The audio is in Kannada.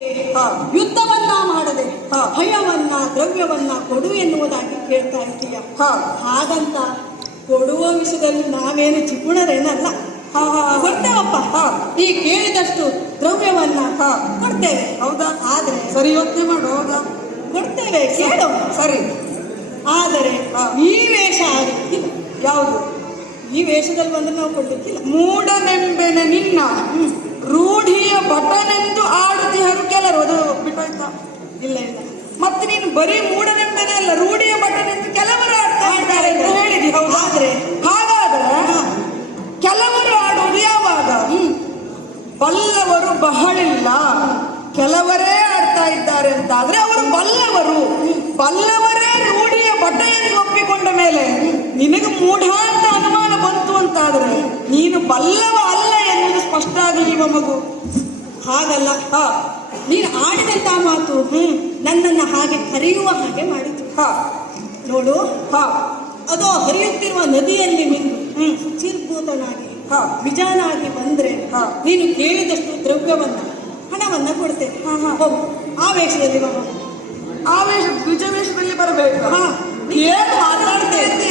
ಯುದ್ಧವನ್ನ ಮಾಡದೆ ಭಯವನ್ನ ದ್ರವ್ಯವನ್ನ ಕೊಡು ಎನ್ನುವುದಾಗಿ ಕೇಳ್ತಾ ಇದ್ದೀಯ. ಹಾಗಂತ ಕೊಡುವ ವಿಷಯದಲ್ಲಿ ನಾವೇನು ಚಿಗುಣರೇನಲ್ಲ. ಕೊಡ್ತೇವಪ್ಪ, ಈ ಕೇಳಿದಷ್ಟು ದ್ರವ್ಯವನ್ನ ಕೊಡ್ತೇವೆ. ಹೌದಾ? ಆದ್ರೆ ಸರಿ, ಯೋಚನೆ ಮಾಡು. ಹೌದಾ? ಕೊಡ್ತೇವೆ, ಕೇಳು. ಸರಿ. ಆದರೆ ಈ ವೇಷ ಆಗಿಲ್ಲ. ಯಾವುದು? ಈ ವೇಷದಲ್ಲಿ ಬಂದ್ರೆ ನಾವು ಕೊಡ್ಲಿಕ್ಕಿಲ್ಲ. ಮೂಢನೆಂಬೆನ ನಿನ್ನ ರೂಢಿಯ ಭಟನೆಂದು ಆಡುತ್ತಿಹರು ಕೆಲರು. ಅದು ಬಿಟ್ಟಾಯ್ತಾ? ಇಲ್ಲ ಇಲ್ಲ. ಮತ್ತೆ ನೀನು ಬರೀ ಮೂಢನೆಂಬೆನೆ ಅಲ್ಲ, ರೂಢಿಯ ಭಟನೆಂದು ಕೆಲವರು ಆಡ್ತಾ ಇದ್ದಾರೆ ಅಂತ ಹೇಳಿದಿ. ಆದ್ರೆ ಹಾಗಾದ್ರೆ ಕೆಲವರು ಆಡುವುದು ಯಾವಾಗ? ಬಲ್ಲವರು ಬಹಳಿಲ್ಲ, ಕೆಲವರೇ ಆಡ್ತಾ ಇದ್ದಾರೆ ಅಂತ ಆದ್ರೆ ಅವರು ಬಲ್ಲವರು. ಬಲ್ಲವರೇ ರೂಢಿಯ ಭಟ ಎಂದು ಒಪ್ಪಿಕೊಂಡ ಮೇಲೆ ನಿನಗೆ ಮೂಢ ಅಂತ ಅನುಮಾನ ಬಂತು ಅಂತಾದ್ರೆ ನೀನು ಬಲ್ಲವ ಅಲ್ಲ ಎನ್ನುವುದು ಸ್ಪಷ್ಟ ಆಗಲಿಲ್ವ ಮಗು? ಹಾಗಲ್ಲ. ನೀನು ಆಡಿದಂತ ಮಾತು ನನ್ನನ್ನ ಹಾಗೆ ಕರೆಯುವ ಹಾಗೆ ಮಾಡಿತು. ನೋಡು, ಅದು ಹರಿಯುತ್ತಿರುವ ನದಿಯಲ್ಲಿ ನಿಂತು ಶುಚಿರ್ಭೂತನಾಗಿ ವಿಜಾನಾಗಿ ಬಂದ್ರೆ ನೀನು ಕೇಳಿದಷ್ಟು ದ್ರವ್ಯವನ್ನ ಹಣವನ್ನ ಕೊಡ್ತೇನೆ. ಆವೇಶದಲ್ಲಿ ಬಾಬಾ, ಆವೇಶ ದ್ವಿಜ ವೇಷದಲ್ಲಿ ಬರಬೇಕು. ಏನು ಮಾತಾಡ್ತೇನೆ?